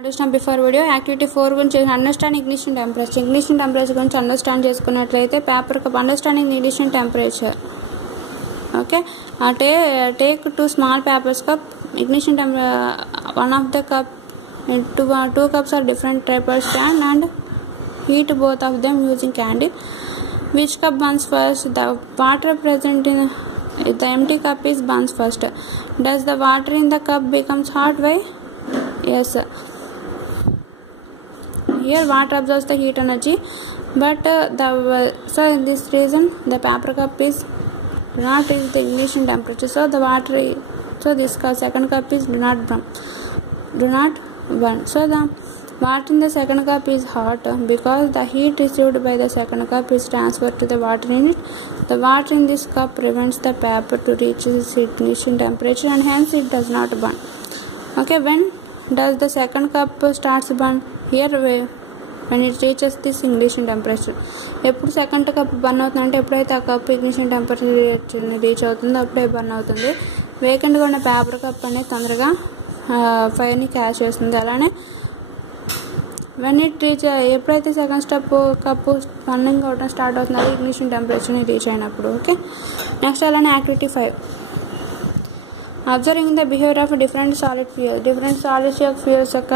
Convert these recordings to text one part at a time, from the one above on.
Understand before video activity 4 గురించి understand ignition temperature గురించి understand చేసుకున్నట్లయితే paper cup understanding ignition temperature. Okay, take two small papers cup ignition one of the cup two cups are different types stand and heat both of them using candle. Which cup burns first? The water present in the empty cup is burns first. Does the water in the cup becomes hot? Why? Yes, here water absorbs the heat energy, but so in this reason the paper cup is not reach the ignition temperature, so the water this second cup is do not burn, so the water in the second cup is hot because the heat received by the second cup is transferred to the water in it. The water in this cup prevents the paper to reach its ignition temperature and hence it does not burn. Okay, when does the second cup starts burn? Here when it reaches this ignition temperature. ఎప్పుడు second cup burn అవుతుందంటే ఎప్పుడైతే ఆ cup ignition temperature reach అవుతుందో అప్పుడే burn అవుతుంది. వేకెంట్గా ఉన్న paper cup అనేది తొందరగా ఫైర్ని క్యాచ్ చేస్తుంది. అలానే వెన్ ఇట్ రీచ్ ఎప్పుడైతే సెకండ్ స్టెప్ కప్పు బర్నింగ్ అవడం స్టార్ట్ అవుతుందో అది ignition temperature రీచ్ అయినప్పుడు. ఓకే, నెక్స్ట్ అలానే activity 5 observing the behaviour of different solid fuels. Different solids యొక్క ఫ్యూయల్స్ యొక్క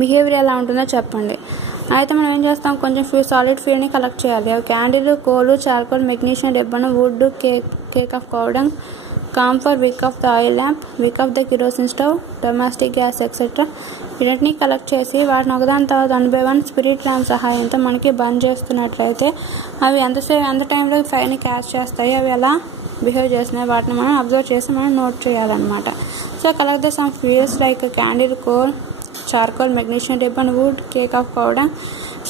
బిహేవియర్ ఎలా ఉంటుందో చెప్పండి. అయితే మనం ఏం చేస్తాం, కొంచెం సాలిడ్ ఫ్యూయల్ని కలెక్ట్ చేయాలి. Candle, coal, charcoal, magnesium, ribbon, wood, cake of cow dung, camphor, wick of the oil lamp, wick of the kerosene stove, domestic gas etcetera వీటిని కలెక్ట్ చేసి వాటిని ఒకదాని తర్వాత 1 by 1 స్పిరిట్ ల్యాంప్ సహాయంతో మనకి బంద్ చేస్తున్నట్లయితే అవి ఎంత టైంలో ఫైర్ని క్యాచ్ చేస్తాయి, అవి ఎలా బిహేవ్ చేస్తున్నాయి వాటిని మనం అబ్జర్వ్ చేసి మనం నోట్ చేయాలన్నమాట. So collect the sum fuels like candle, coal, charcoal, magnesium, ribbon, wood, cake of powder,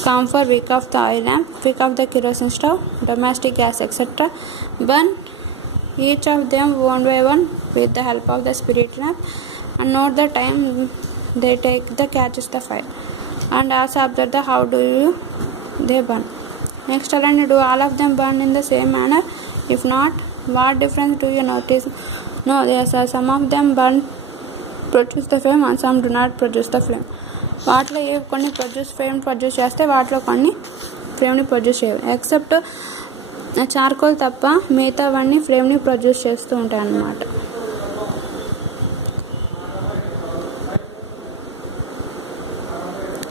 camphor, wick of the oil lamp, wick of the kerosene stove, domestic gas, etc. Burn each of them one by one with the help of the spirit lamp and note the time they take the catches the fire and also observe the how do they burn. Next, do all of them burn in the same manner? If not, what difference do you notice? No, yes, some of them burn produce the flame and some do not produce the flame. వాటిలో కొన్ని flame produce చేస్తే వాటిలో కొన్ని ఫ్లేమ్ని produce చేయవు. Except charcoal తప్ప మిగతావన్నీ ఫ్లేమ్ని ప్రొడ్యూస్ చేస్తూ ఉంటాయి అన్నమాట.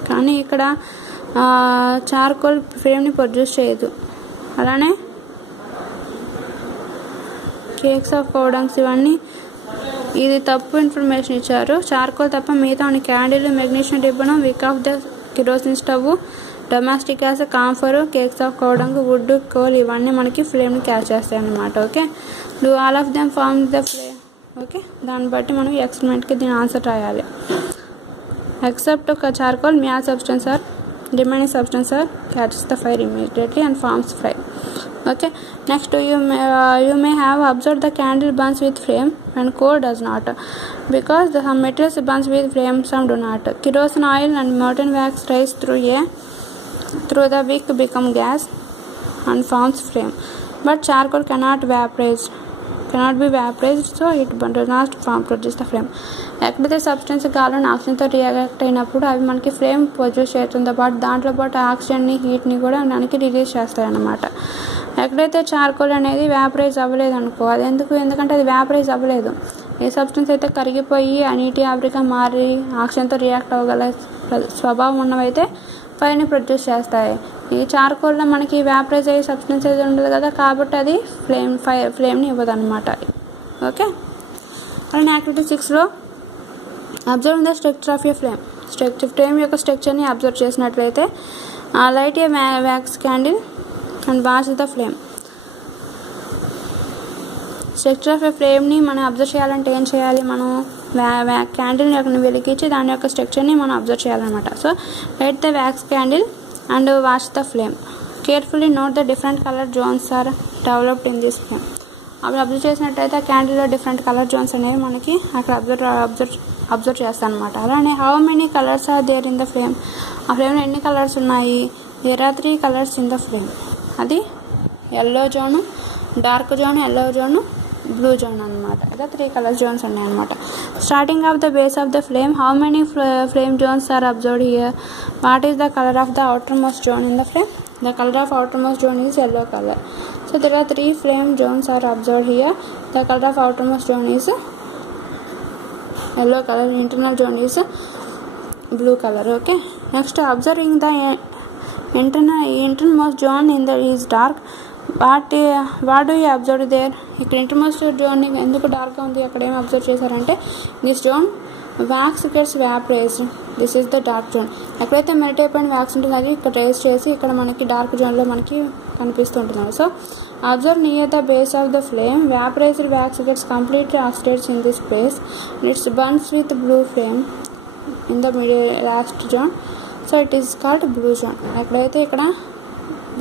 కానీ ఇక్కడ చార్కోల్ ఫ్లేమ్ని ప్రొడ్యూస్ చేయదు. అలానే కేక్స్ ఆఫ్ కౌడంగ్స్ ఇవన్నీ ఇది తప్పు ఇన్ఫర్మేషన్ ఇచ్చారు. చార్కోల్ తప్ప మిగతా candle, magnesium ribbon, wick of the kerosene stove, domestic gas, camphor, cakes of cow dung, wood, coal ఇవన్నీ మనకి ఫ్లేమ్ని క్యాచ్ చేస్తాయి అన్నమాట. Okay, do all of them form the flame. Okay, దాన్ని బట్టి మనం ఎక్స్పెరిమెంట్కి దీని ఆన్సర్ రాయాలి. Except charcoal, all substance are remaining substance catches the fire immediately and forms flame. Okay, next you may have observed the candle burns with flame and coal does not, because some materials burns with flame, some do not. Kerosene oil and molten wax rise through the wick become gas and forms flame, but charcoal cannot be vaporized, so it does not produce the flame. ఎక్కడైతే substance గాలిని ఆక్సిజన్తో react అయినప్పుడు అవి మనకి flame produce చేయడంతో పాటు దాంట్లో పాటు ఆక్సిజన్ని, హీట్ని కూడా మనకి రిలీజ్ చేస్తాయి అన్నమాట. ఎక్కడైతే చార్కోల్ అనేది వ్యాపరైజ్ అవ్వలేదు అనుకో, అది ఎందుకంటే అది వ్యాపరైజ్ అవ్వలేదు. ఏ సబ్స్టెన్స్ అయితే కరిగిపోయి ఆ నీటి ఆవిరిగా మారి ఆక్సిజన్తో రియాక్ట్ అవ్వగల స్వభావం ఉన్నవైతే ఫైర్ని ప్రొడ్యూస్ చేస్తాయి. ఈ చార్కోల్లో మనకి వ్యాపరైజ్ అయ్యే సబ్స్టెన్స్ అయితే ఉండదు కదా, కాబట్టి అది ఫ్లేమ్ని ఇవ్వదు అనమాట. ఓకే, అలానే యాక్టివిటీ 6లో observe the structure of a flame. Flame యొక్క స్ట్రక్చర్ని అబ్జర్వ్ చేసినట్లయితే light a wax candle and watch the flame. Structure of a ఫ్లేమ్ని మనం అబ్జర్వ్ చేయాలంటే ఏం చేయాలి, మనం క్యాండిల్ యొక్క వెలిగించి దాని యొక్క స్ట్రక్చర్ని మనం అబ్జర్వ్ చేయాలన్నమాట. So light the wax candle and watch the flame. Carefully note the different colour zones are developed in this flame. అప్పుడు అబ్జర్వ్ చేసినట్టయితే ఆ క్యాండిల్లో డిఫరెంట్ కలర్ జోన్స్ అనేవి మనకి అక్కడ అబ్జర్వ్ చేస్తాను అనమాట. అలానే how many colours are there in the flame. ఆ ఫ్లేమ్లో ఎన్ని కలర్స్ ఉన్నాయి? There are 3 colours in the flame. అది yellow zone, dark zone, yellow zone, blue zone అనమాట. ఇలా 3 కలర్ జోన్స్ ఉన్నాయి అనమాట. Starting of the base of the flame, how many flame zones are observed here? What is the colour of the outermost zone in the flame? The color of outermost zone is yellow color. So there are 3 flame zones are observed here. The color of outermost zone is yellow color. Internal zone is blue color. Okay. Next, observing the innermost zone in the is dark. What do you observe there? ఇక్కడ ఇంటర్మోస్ట్ zone ఎందుకు డార్క్గా ఉంది, అక్కడ ఏమి observe చేశారంటే this zone wax gets vaporised. This is the dark zone. ఎక్కడైతే melt అయిపోయిన wax ఉంటుందో అది ఇక్కడ రేస్ చేసి ఇక్కడ మనకి డార్క్ జోన్లో మనకి కనిపిస్తుంటుంది. So observe near the base of the flame, vaporised wax gets completely oxidised in this place. Its burns with blue flame in the middle last zone. So it is called blue zone. ఎక్కడైతే ఇక్కడ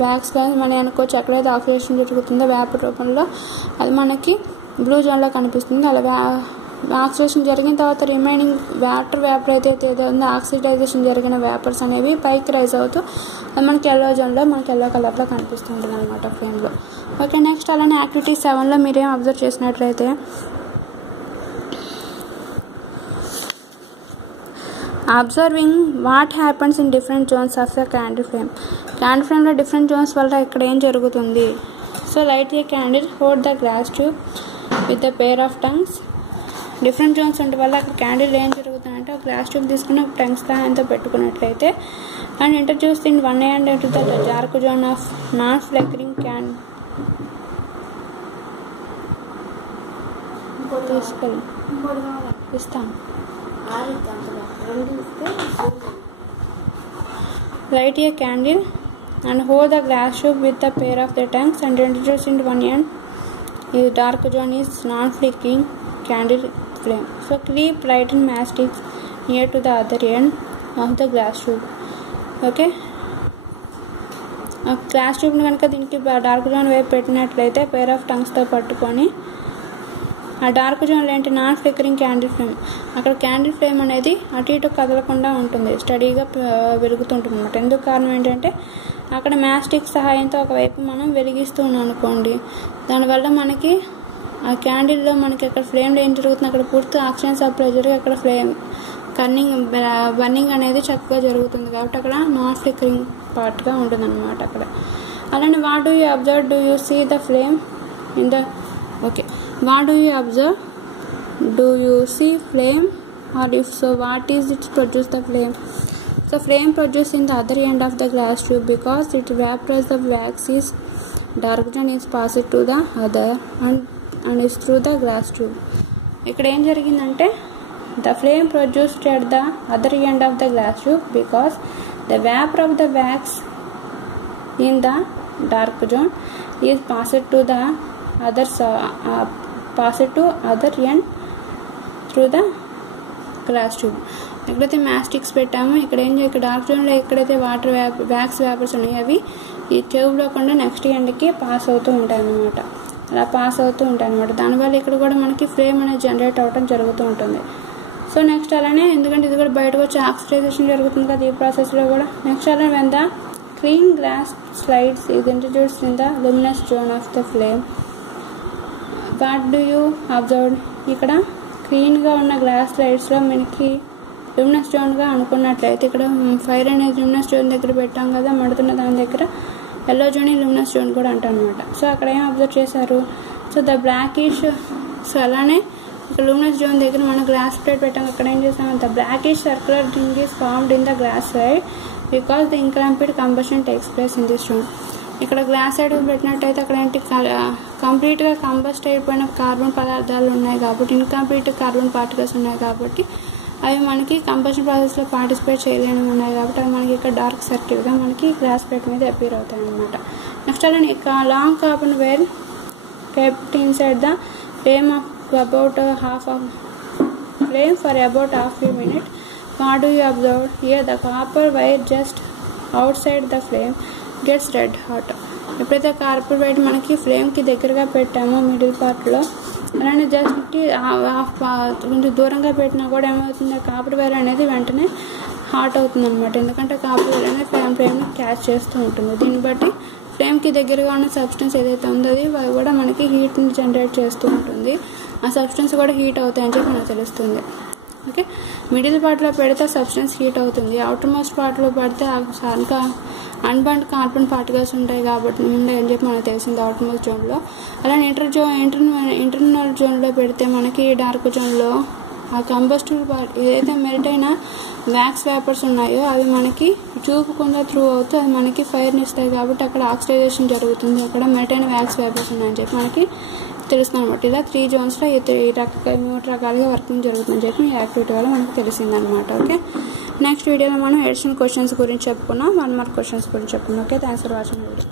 wax కానీ మనం అనుకోవచ్చు ఎక్కడైతే oxidation జరుగుతుందో vapour రూపంలో అది మనకి బ్లూ జోన్లో కనిపిస్తుంది. అలా ఆక్సిడేషన్ జరిగిన తర్వాత రిమైనింగ్ వాటర్ వేపర్ అయితే ఏదో ఉందో ఆక్సిడైజేషన్ జరిగిన వేపర్స్ అనేవి పైకి రైజ్ అవుతూ అది మనకి ఎల్లో జోన్లో మనకి ఎల్లో కలర్లో కనిపిస్తుంటుంది అనమాట ఫ్లేమ్లో. ఓకే. నెక్స్ట్ అలానే యాక్టివిటీ 7లో మీరేం అబ్జర్వ్ చేసినట్లయితే observing what happens in different Jones of the candle flame. Candle ఫ్లేమ్లో డిఫరెంట్ జోన్స్ వల్ల ఇక్కడ ఏం జరుగుతుంది? So light A candle, hold the glass tube with the pair of tongues. Different Jones ఉంటే వల్ల అక్కడ క్యాండిల్ ఏం జరుగుతుందంటే ఒక గ్లాస్ ట్యూబ్ తీసుకుని ఒక టంగ్స్ సహాయంతో పెట్టుకున్నట్లయితే and introduce in 1 hand into the dark zone of non flickering candle. తీసుకెళ్ళి ఇస్తాను. Light a candle and hold the glass tube with the pair of the tongues and introduce into 1 hand. The dark zone is non-flickering candle flame. So keep light and matchsticks near to the other end of the glass tube. Okay. Glass ట్యూబ్ని కనుక దీనికి dark zone వైపు పెట్టినట్లయితే pair of టంగ్స్తో పట్టుకొని ఆ dark జోన్లో ఏంటి non flickering candle flame, అక్కడ క్యాండిల్ ఫ్లేమ్ అనేది అటు ఇటు కదలకుండా ఉంటుంది, స్టడీగా వెలుగుతుంటుంది అనమాట. ఎందుకు కారణం ఏంటంటే అక్కడ మ్యాస్టిక్ సహాయంతో ఒకవైపు మనం వెలిగిస్తూ ఉన్నాం అనుకోండి, దానివల్ల మనకి ఆ క్యాండిల్లో మనకి అక్కడ ఫ్లేమ్లో ఏం జరుగుతుంది, అక్కడ పూర్తి ఆక్సిజన్ సప్లై జరిగి అక్కడ ఫ్లేమ్ బర్నింగ్ అనేది చక్కగా జరుగుతుంది. కాబట్టి అక్కడ నాన్ ఫ్లికరింగ్ పార్ట్గా ఉంటుంది అనమాట అక్కడ. అలానే what do you observe, do you see the flame in the okay what do you observe? Do you see flame, or if so what is it produce the flame? So flame produced in the other end of the glass tube because it vaporizes the wax is dark zone is passed to the other and is through the glass tube. ఇక్కడ ఏం జరిగిందంటే the flame produced at the other end of the glass tube because the vapor of the wax in the dark zone is passed to the other end through the glass tube. ఎక్కడైతే మ్యాస్టిక్స్ పెట్టామో ఇక్కడ ఇక్కడ dark జోన్లో ఎక్కడైతే water wax vapours ఉన్నాయో అవి ఈ ట్యూబ్లో కూడా నెక్స్ట్ ఎండ్కి పాస్ అవుతూ ఉంటాయి అన్నమాట. అలా పాస్ అవుతూ ఉంటాయి అనమాట. దానివల్ల ఇక్కడ కూడా మనకి ఫ్లేమ్ అనేది జనరేట్ అవ్వడం జరుగుతూ ఉంటుంది. సో నెక్స్ట్ అలానే ఎందుకంటే ఇది కూడా బయటకు వచ్చి ఆక్సిడైజేషన్ జరుగుతుంది కదా ఈ ప్రాసెస్లో కూడా. నెక్స్ట్ అలానే when the clean glass slides is introduced in the luminous zone of the flame. What do you observe? ఇక్కడ క్లీన్గా ఉన్న గ్లాస్ స్లైడ్స్లో మనకి ల్యూమినస్ జోన్గా అనుకున్నట్లయితే ఇక్కడ ఫైర్ అనేది ల్యూమినస్ జోన్ దగ్గర పెట్టాం కదా, మడుతున్న దాని దగ్గర ఎల్లో జోన్ ల్యూమినస్ జోన్ కూడా అంటాం అనమాట. సో అక్కడ ఏం అబ్జర్వ్ చేశారు? సో ద బ్లాకిష్, సో అలానే ఇక్కడ ల్యూమినస్ జోన్ దగ్గర మనం గ్లాస్ ప్లేట్ పెట్టాం, అక్కడ ఏం చేసాం, the blackish circular ring is formed in the glass side because the incomplete combustion takes place in this zone. ఇక్కడ గ్లాస్ సైడ్ పెట్టినట్టయితే అక్కడ ఏంటి కంప్లీట్గా కంబస్ట్ అయిపోయిన కార్బన్ పదార్థాలు ఉన్నాయి కాబట్టి, ఇన్కంప్లీట్ కార్బన్ పార్టికల్స్ ఉన్నాయి కాబట్టి అవి మనకి కంబషన్ ప్రాసెస్లో పార్టిసిపేట్ చేయలేని ఉన్నాయి కాబట్టి అవి మనకి ఇక్కడ డార్క్ సర్కిల్గా మనకి గ్లాస్ ప్లేట్ మీద అపీర్ అవుతాయి అన్నమాట. నెక్స్ట్ అలానే long carbon wire kept inside the flame of about half a flame for about half a minute. What do you observe? Here the copper wire just outside the flame gets red hot. ఎప్పుడైతే corpus wire మనకి ఫ్లేమ్కి దగ్గరగా పెట్టామో middle పార్ట్లో, అలానే just కొంచెం దూరంగా పెట్టినా కూడా ఏమవుతుంది, కాపర్ వైర్ అనేది వెంటనే హాట్ అవుతుంది అనమాట. ఎందుకంటే కాపర్ వైర్ అనేది ఫ్లేమ్ని క్యాచ్ చేస్తూ ఉంటుంది. దీన్ని బట్టి ఫ్లేమ్కి దగ్గరగా ఉన్న సబ్స్టెన్స్ ఏదైతే ఉందో అది కూడా మనకి హీట్ని జనరేట్ చేస్తూ ఉంటుంది. ఆ సబ్స్టెన్స్ కూడా హీట్ అవుతాయని చెప్పి మనకు తెలుస్తుంది. ఓకే, మిడిల్ పార్ట్లో పెడితే సబ్స్టెన్స్ హీట్ అవుతుంది, అవుటర్ మోస్ట్ పార్ట్లో పెడితే ఇంకా అన్బర్న్డ్ కార్బన్ పార్టికల్స్ ఉంటాయి కాబట్టి అని చెప్పి మనకు తెలిసింది అవుటర్ మోస్ట్ జోన్లో. అలానే ఇంటర్నల్ జోన్లో పెడితే మనకి డార్క్ జోన్లో ఆ కంబస్టిబుల్ పార్ట్ ఏదైతే మెల్ట్ అయిన వ్యాక్స్ వేపర్స్ ఉన్నాయో అవి మనకి చూపకుండా త్రూ అవుతూ అది మనకి ఫైర్ని ఇస్తాయి కాబట్టి అక్కడ ఆక్సిడైజేషన్ జరుగుతుంది, అక్కడ మెల్ట్ అయిన వ్యాక్స్ వేపర్స్ ఉన్నాయని చెప్పి మనకి తెలుస్తుంది అనమాట. ఇలా 3 జోన్స్లో 3 రకాలుగా వర్కింగ్ జరుగుతుందని చెప్పి ఈ యాక్టివిటీ వల్ల మనకు తెలిసిందనమాట. ఓకే, నెక్స్ట్ వీడియోలో మనం ఎడిషనల్ క్వశ్చన్స్ గురించి చెప్పుకున్నాం, 1 మార్క్ క్వశ్చన్స్ గురించి చెప్పుకున్నాం. Okay, thanks for watching video.